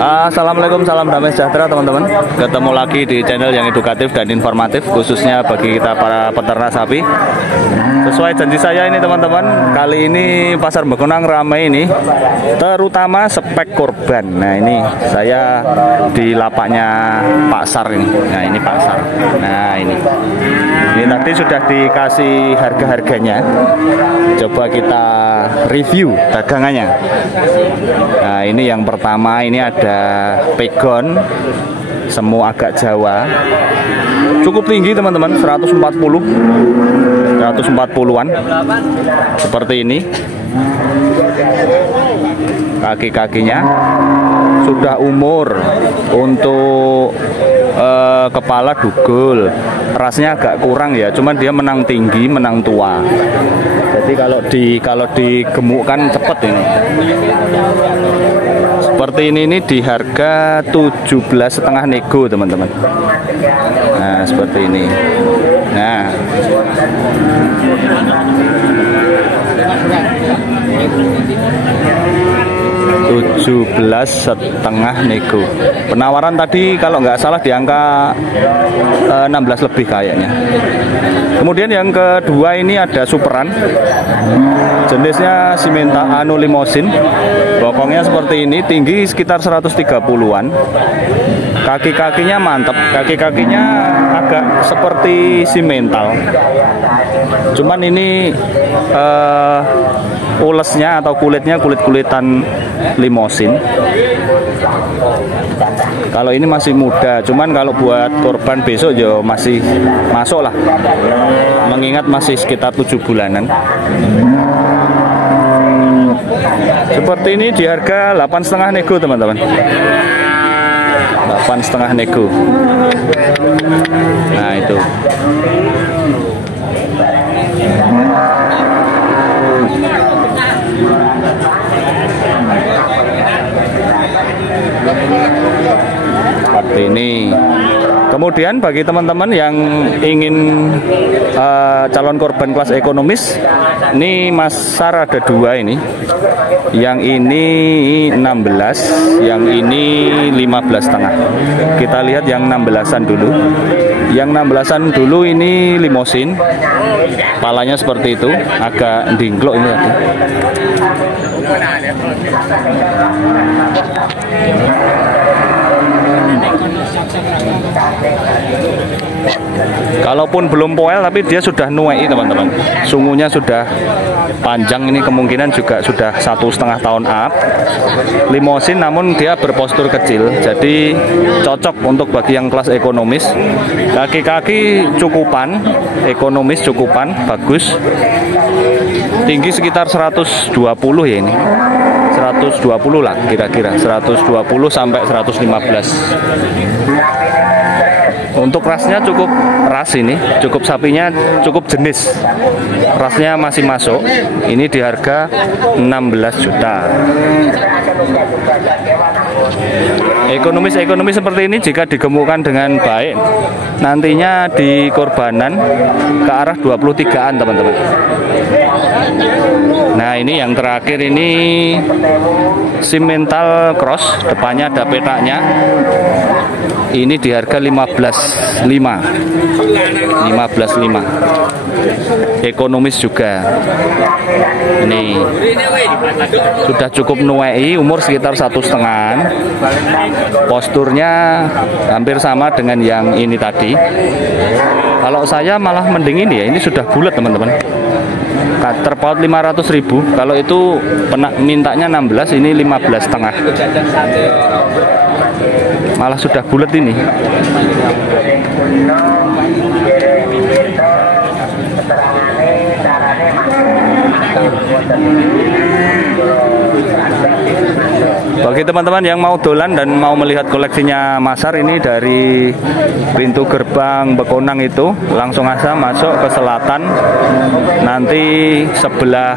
Assalamualaikum, salam damai sejahtera teman-teman. Ketemu lagi di channel yang edukatif dan informatif, khususnya bagi kita para peternak sapi. Sesuai janji saya ini teman-teman, kali ini pasar Bekonang ramai ini, terutama spek korban. Nah ini saya di lapaknya Pak Sar ini. Nah ini Pak Sar. Nah ini tadi sudah dikasih harga-harganya. Coba kita review dagangannya. Nah ini yang pertama, ini ada pegon semu agak Jawa, cukup tinggi teman-teman, 140-an seperti ini. Kaki-kakinya sudah umur, untuk kepala dugul, rasnya agak kurang ya, cuman dia menang tinggi, menang tua. Jadi kalau digemukkan cepet ini. Seperti ini di harga 17,5 nego teman-teman. Nah seperti ini. Nah 17,5 nego. Penawaran tadi kalau nggak salah di angka 16 lebih kayaknya. Kemudian yang kedua ini ada superan, jenisnya Simenta Limosin. Bokongnya seperti ini, tinggi sekitar 130-an. Kaki-kakinya mantap, kaki-kakinya agak seperti simental. Cuman ini ulesnya atau kulitnya kulit-kulitan limosin. Kalau ini masih muda, cuman kalau buat korban besok ya masih masuk lah, mengingat masih sekitar 7 bulanan. Seperti ini di harga 8,5 nego teman-teman. 8,5 nego. Nah itu. Seperti ini. Kemudian bagi teman-teman yang ingin calon korban kelas ekonomis, ini Mas Sar ada dua ini. Yang ini 16, yang ini 15,5. Kita lihat yang 16-an dulu. Yang 16-an dulu ini limosin. Palanya seperti itu, agak dingklok ini tadi. Kalaupun belum poel tapi dia sudah nuai teman-teman, sungunya sudah panjang, ini kemungkinan juga sudah 1,5 tahun up. Limosin namun dia berpostur kecil, jadi cocok untuk bagi yang kelas ekonomis. Kaki-kaki cukupan, ekonomis cukupan, bagus. Tinggi sekitar 120 ya ini, 120 lah kira-kira, 120 sampai 115. Untuk rasnya cukup ras ini, cukup sapinya cukup jenis, rasnya masih masuk. Ini di harga 16 juta. Ekonomis seperti ini jika digemukkan dengan baik, nantinya di korbanan ke arah 23-an teman-teman. Nah ini yang terakhir ini Simmental Cross, depannya ada petaknya. Ini di harga 15,5. Ekonomis juga. Ini sudah cukup nuai, umur sekitar 1,5. Posturnya hampir sama dengan yang ini tadi. Kalau saya malah mending ini ya, ini sudah bulat teman-teman. Terpaut 500.000. Kalau itu mintanya 16, ini 15,5. Malah sudah bulat ini. Bagi teman-teman yang mau dolan dan mau melihat koleksinya Mas Sar, ini dari pintu gerbang Bekonang itu langsung aja masuk ke selatan, nanti sebelah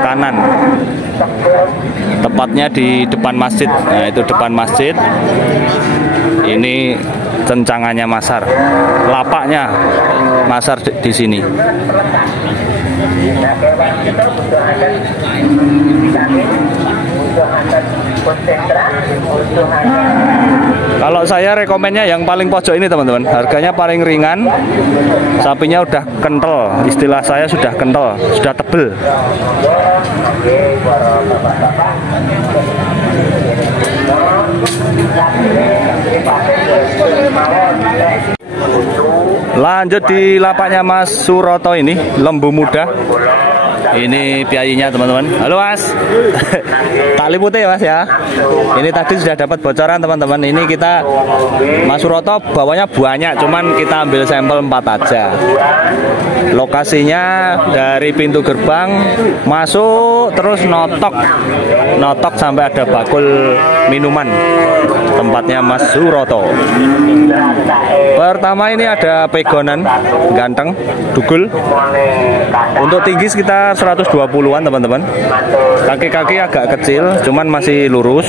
kanan, tepatnya di depan masjid. Nah itu depan masjid. Ini cencangannya Mas Sar, lapaknya Mas Sar di sini. Kalau saya rekomennya yang paling pojok ini teman-teman, harganya paling ringan, sapinya udah kental, istilah saya sudah kental, sudah tebel. Lanjut di lapaknya Mas Suroto ini, lembu muda. Ini piayinya teman-teman. Halo Mas. Tak liputi ya Mas ya. Ini tadi sudah dapat bocoran teman-teman. Ini kita Mas Suroto bawanya banyak, cuman kita ambil sampel 4 aja. Lokasinya dari pintu gerbang masuk terus notok sampai ada bakul minuman. Tempatnya Mas Suroto. Pertama ini ada pegonan ganteng, dugul. Untuk tinggi sekitar 120-an teman-teman. Kaki-kaki agak kecil, cuman masih lurus.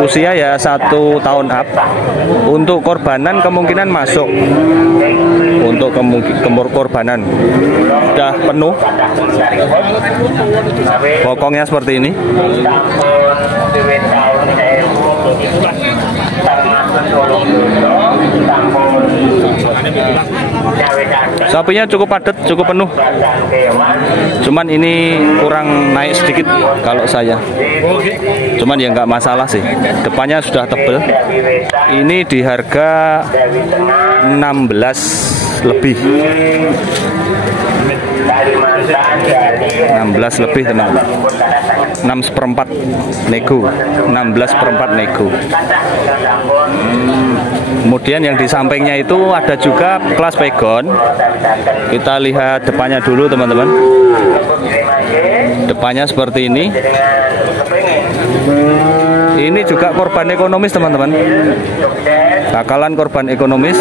Usia ya 1 tahun up. Untuk korbanan kemungkinan masuk. Untuk korbanan sudah penuh. Bokongnya seperti ini. Sapinya cukup padat, cukup penuh. Cuman ini kurang naik sedikit kalau saya. Cuman ya nggak masalah sih. Depannya sudah tebel. Ini di harga 16 lebih. 16 lebih teman-teman. 6/4 nego, 16/4 nego. Kemudian yang di sampingnya itu ada juga kelas pegon. Kita lihat depannya dulu teman-teman. Depannya seperti ini. Ini juga korban ekonomis teman-teman. Bakalan korban ekonomis.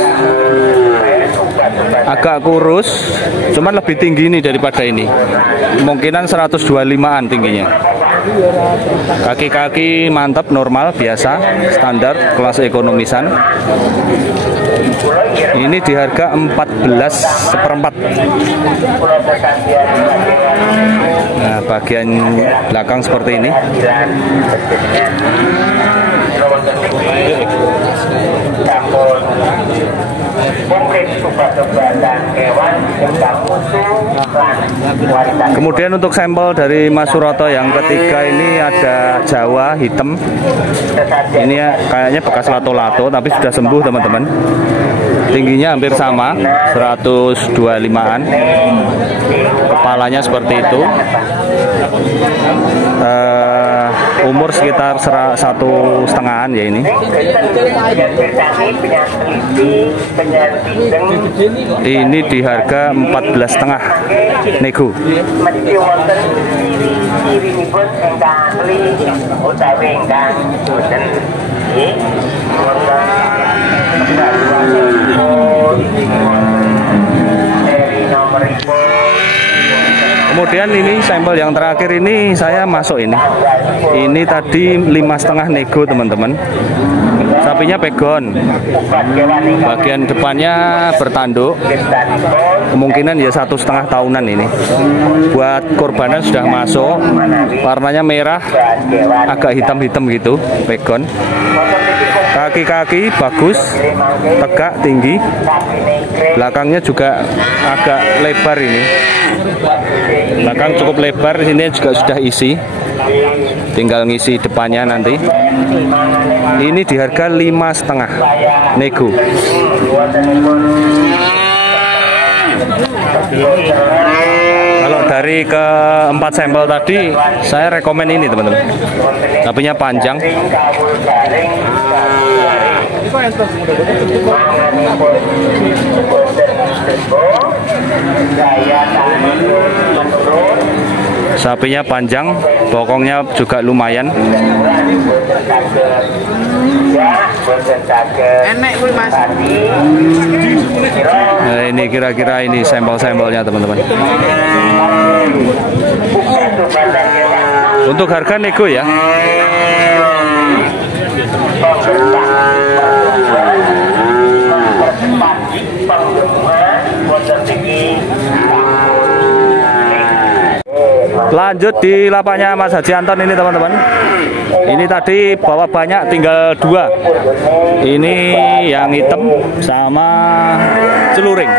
Agak kurus, cuman lebih tinggi ini daripada ini. Kemungkinan 125-an tingginya. Kaki-kaki mantap, normal, biasa, standar, kelas ekonomisan. Ini di harga 14/4. Nah, bagian belakang seperti ini. Kemudian untuk sampel dari Mas Suroto yang ketiga ini ada Jawa hitam. Ini ya, kayaknya bekas lato-lato tapi sudah sembuh teman-teman. Tingginya hampir sama, 125-an. Kepalanya seperti itu. Umur sekitar 1,5-an ya ini. Ini di harga 14,5 nego. Kemudian ini sampel yang terakhir ini saya masuk ini. Ini tadi 5,5 nego teman-teman. Sapinya pegon. Bagian depannya bertanduk. Kemungkinan ya 1,5 tahunan ini. Buat korbanan sudah masuk. Warnanya merah, agak hitam-hitam gitu, pegon. Kaki-kaki bagus, tegak, tinggi. Belakangnya juga agak lebar ini. Belakang cukup lebar, sini juga sudah isi. Tinggal ngisi depannya nanti. Ini di harga 5,5 nego. Kalau dari keempat sampel tadi, saya rekomen ini teman-teman. Sapinya panjang. Sapinya panjang, bokongnya juga lumayan. Nah, ini kira-kira ini sampel-sampelnya teman-teman. Untuk harga nego ya. Lanjut di lapaknya Mas Haji Anton ini teman-teman. Ini tadi bawa banyak, tinggal 2. Ini yang hitam sama celuring.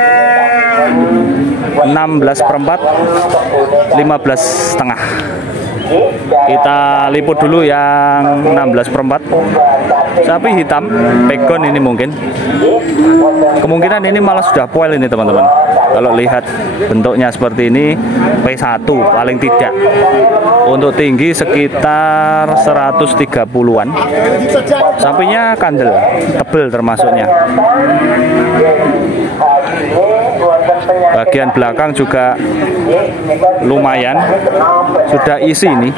16/4, 15,5. Kita liput dulu yang 16/4. Sapi hitam, pegon ini mungkin. Kemungkinan ini malah sudah poil ini teman-teman. Kalau lihat bentuknya seperti ini, P1 paling tidak. Untuk tinggi sekitar 130-an. Sapinya kandel, tebel termasuknya. Bagian belakang juga lumayan, sudah isi nih.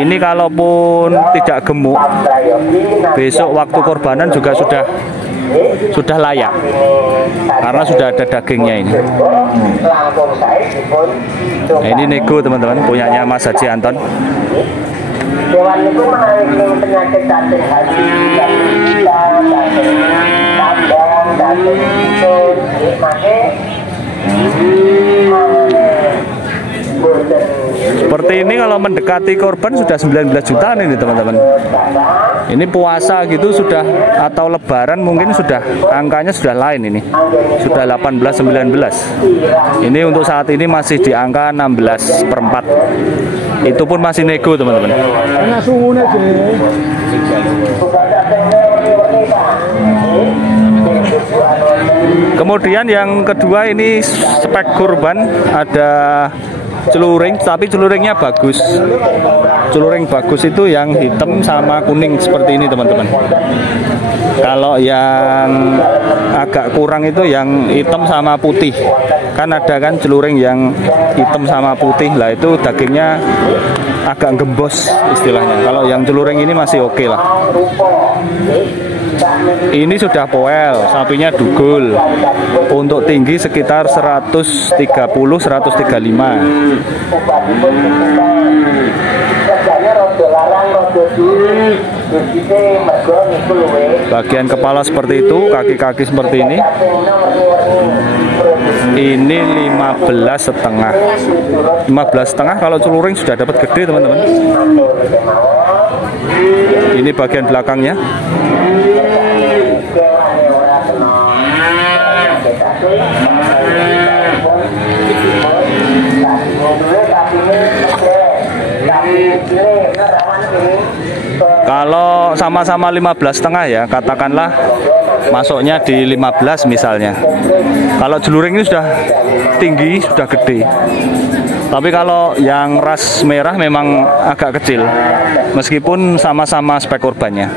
Ini kalaupun tidak gemuk, besok waktu korbanan juga sudah layak, karena sudah ada dagingnya ini. Nah, ini nego teman-teman, punyanya Mas Haji Anton. Hewan itu mengalami penyakit cacing hati, cacing seperti ini kalau mendekati korban sudah 19 jutaan ini teman-teman. Ini puasa gitu sudah, atau lebaran mungkin sudah, angkanya sudah lain ini. Sudah 18-19. Ini untuk saat ini masih di angka 16/4. Itu pun masih nego teman-teman. Kemudian yang kedua ini spek kurban, ada celuring, tapi celuringnya bagus. Celuring bagus itu yang hitam sama kuning seperti ini teman-teman. Kalau yang agak kurang itu yang hitam sama putih. Kan ada kan celuring yang hitam sama putih, lah itu dagingnya agak gembos istilahnya. Kalau yang celuring ini masih oke lah. Ini sudah poel, sapinya dugul. Untuk tinggi sekitar 130-135. Bagian kepala seperti itu, kaki-kaki seperti ini. Ini 15,5. 15,5 kalau celuring sudah dapat gede teman-teman. Ini bagian belakangnya. Kalau sama-sama 15,5 ya, katakanlah masuknya di 15 misalnya. Kalau celuring ini sudah tinggi, sudah gede. Tapi kalau yang ras merah memang agak kecil, meskipun sama-sama spek kurbannya.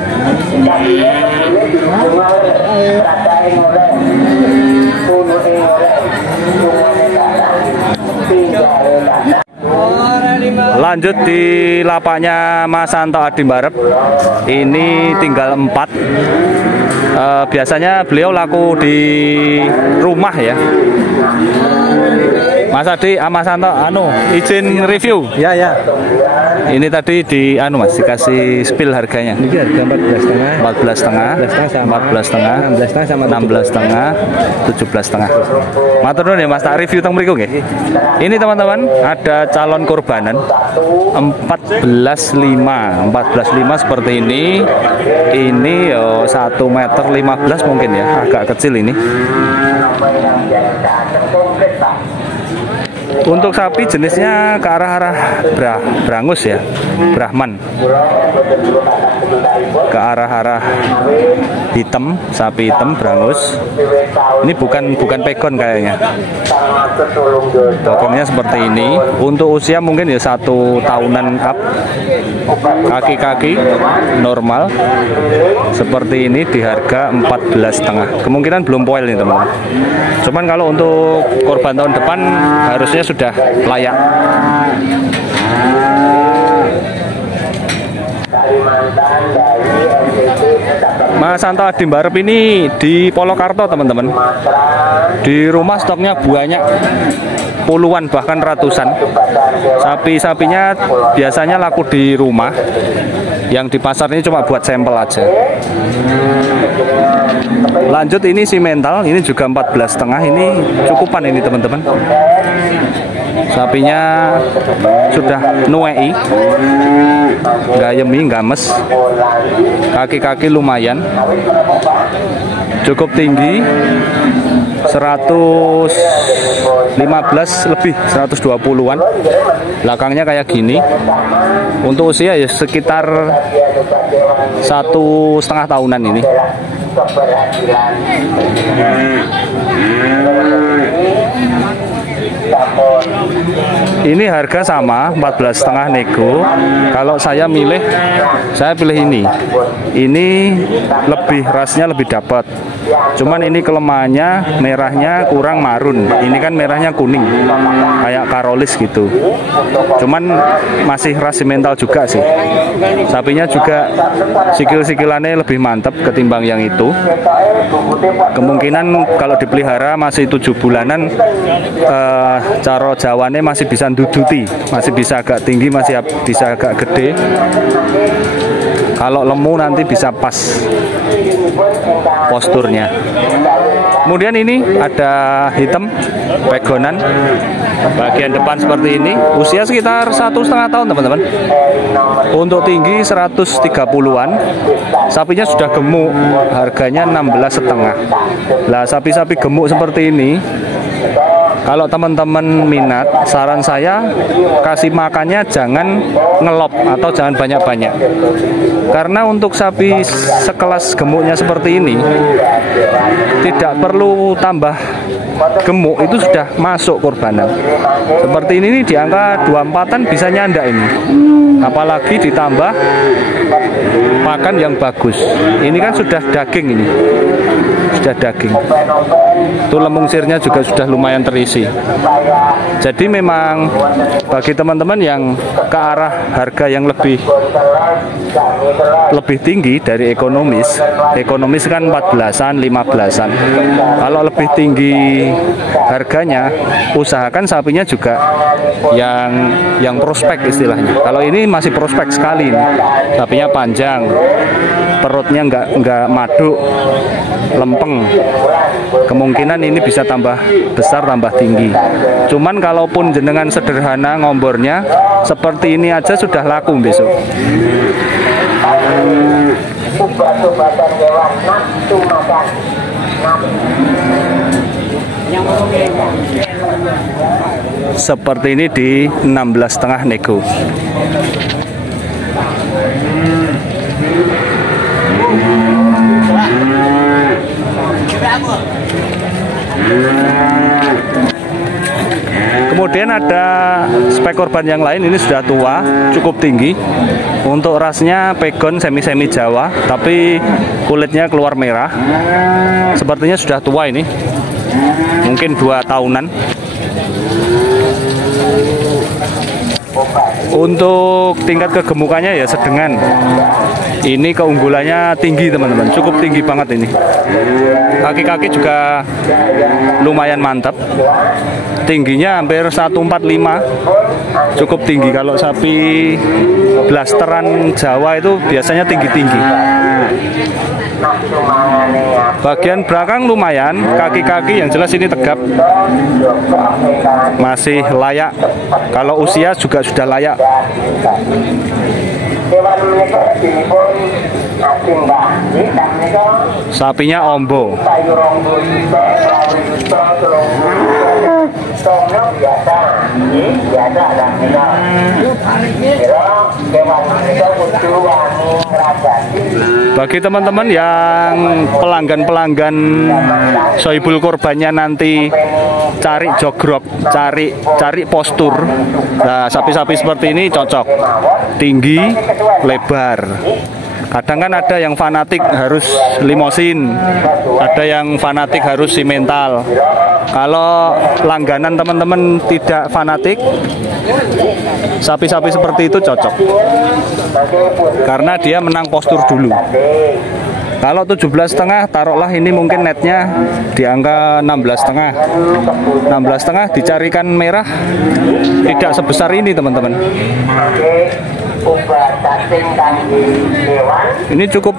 Lanjut di lapaknya Mas Santo Adi Barep. Ini tinggal 4. Biasanya beliau laku di rumah ya. Mas Adi, Mas Santo, izin review. Ya. Ini tadi Mas dikasih spill harganya. Ini harga 14,5, 14,5, 16,5, 17,5. Matur nuwun ya Mas, tak review teng mriku nggih. Ini teman-teman, ada calon kurbanan 14,5 seperti ini. Ini 1,15 meter mungkin ya, agak kecil ini. Untuk sapi jenisnya ke arah-arah Brangus ya, Brahman. Ke arah-arah hitam, sapi hitam Brangus. Ini bukan pegon kayaknya. Pokoknya seperti ini. Untuk usia mungkin ya 1 tahunan up. Kaki-kaki normal. Seperti ini di harga 14,5. Kemungkinan belum poil nih teman-teman. Cuman kalau untuk korban tahun depan harusnya sudah layak. Mas Santo Adi Barep ini di Polokarto teman-teman. Di rumah stoknya banyak, puluhan bahkan ratusan. Sapi-sapinya biasanya laku di rumah. Yang di pasar ini cuma buat sampel aja. Lanjut ini si mental, ini juga 14,5. Ini cukupan ini teman-teman. Sapinya sudah nuei, gayemi, games, kaki-kaki lumayan, cukup tinggi, 115 lebih, 120-an. Belakangnya kayak gini. Untuk usia ya sekitar 1,5 tahunan ini. Ini harga sama 14,5 nego. Kalau saya milih, saya pilih ini. Ini lebih rasnya lebih dapat. Cuman ini kelemahannya merahnya kurang marun. Ini kan merahnya kuning, kayak karolis gitu. Cuman masih ras simental juga sih. Sapinya juga sikil-sikilannya lebih mantap ketimbang yang itu. Kemungkinan kalau dipelihara masih 7 bulanan, cara jawane masih bisa duduti, masih bisa agak tinggi, masih bisa agak gede. Kalau lemu nanti bisa pas posturnya. Kemudian ini ada hitam pegonan, bagian depan seperti ini. Usia sekitar 1,5 tahun teman-teman. Untuk tinggi 130-an. Sapinya sudah gemuk, harganya 16,5. Lah sapi-sapi gemuk seperti ini, kalau teman-teman minat, saran saya kasih makannya jangan ngelop atau jangan banyak-banyak. Karena untuk sapi sekelas gemuknya seperti ini, tidak perlu tambah gemuk, itu sudah masuk kurbanan. Seperti ini di angka 24-an bisa nyanda ini. Apalagi ditambah makan yang bagus. Ini kan sudah daging ini. Sudah daging. Itu lemung sirnya juga sudah lumayan terisi. Jadi memang bagi teman-teman yang ke arah harga yang lebih tinggi dari ekonomis kan 14-an, 15-an. Kalau lebih tinggi harganya, usahakan sapinya juga yang prospek istilahnya. Kalau ini masih prospek sekali ini. Sapinya panjang, perutnya nggak maduk, lempeng. Kemungkinan ini bisa tambah besar, tambah tinggi. Cuman kalaupun jenengan sederhana ngombornya seperti ini aja sudah laku besok. Obat-obatan hewan nafsu makan. Seperti ini di 16,5 nego. Kemudian ada spek korban yang lain, ini sudah tua, cukup tinggi. Untuk rasnya pegon semi-semi Jawa, tapi kulitnya keluar merah. Sepertinya sudah tua ini, mungkin 2 tahunan. Untuk tingkat kegemukannya ya sedengan. Ini keunggulannya tinggi teman-teman, cukup tinggi banget ini. Kaki-kaki juga lumayan mantap. Tingginya hampir 145, cukup tinggi. Kalau sapi blasteran Jawa itu biasanya tinggi-tinggi. Bagian belakang lumayan, kaki-kaki yang jelas ini tegap, masih layak. Kalau usia juga sudah layak. Sapinya ombo. Bagi teman-teman yang pelanggan-pelanggan Sohibul Korbannya nanti cari jogrok, cari postur. Nah, sapi-sapi seperti ini cocok. Tinggi, lebar. Kadang kan ada yang fanatik harus limosin, ada yang fanatik harus simental. Kalau langganan teman-teman tidak fanatik, sapi-sapi seperti itu cocok. Karena dia menang postur dulu. Kalau 17,5 taruhlah ini mungkin netnya di angka 16,5. 16,5 dicarikan merah tidak sebesar ini teman-teman. Ini cukup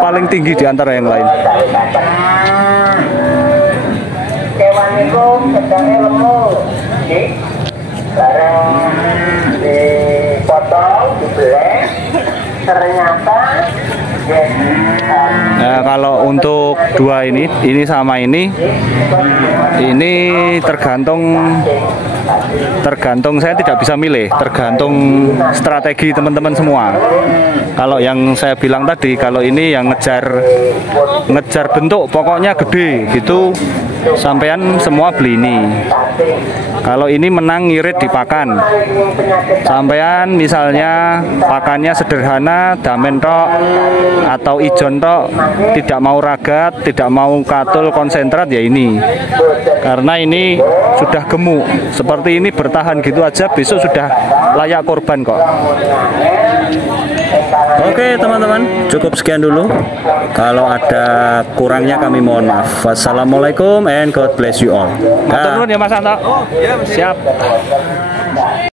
paling tinggi di antara yang lain. Kewan itu sedangnya lemuk. bareng dipotong, dibeleh, ternyata Nah, kalau untuk dua ini sama ini tergantung saya tidak bisa milih, tergantung strategi teman-teman semua. Kalau yang saya bilang tadi, kalau ini yang ngejar bentuk pokoknya gede gitu, sampean semua beli ini. Kalau ini menang ngirit di pakan, sampean misalnya pakannya sederhana, damen tok atau ijon tok, tidak mau ragat, tidak mau katul konsentrat, ya ini. Karena ini sudah gemuk, seperti ini bertahan gitu aja besok sudah layak korban kok. Oke teman-teman, cukup sekian dulu. Kalau ada kurangnya kami mohon maaf. Wassalamualaikum and God bless you all. Matur nuwun ya Mas Anto. Siap.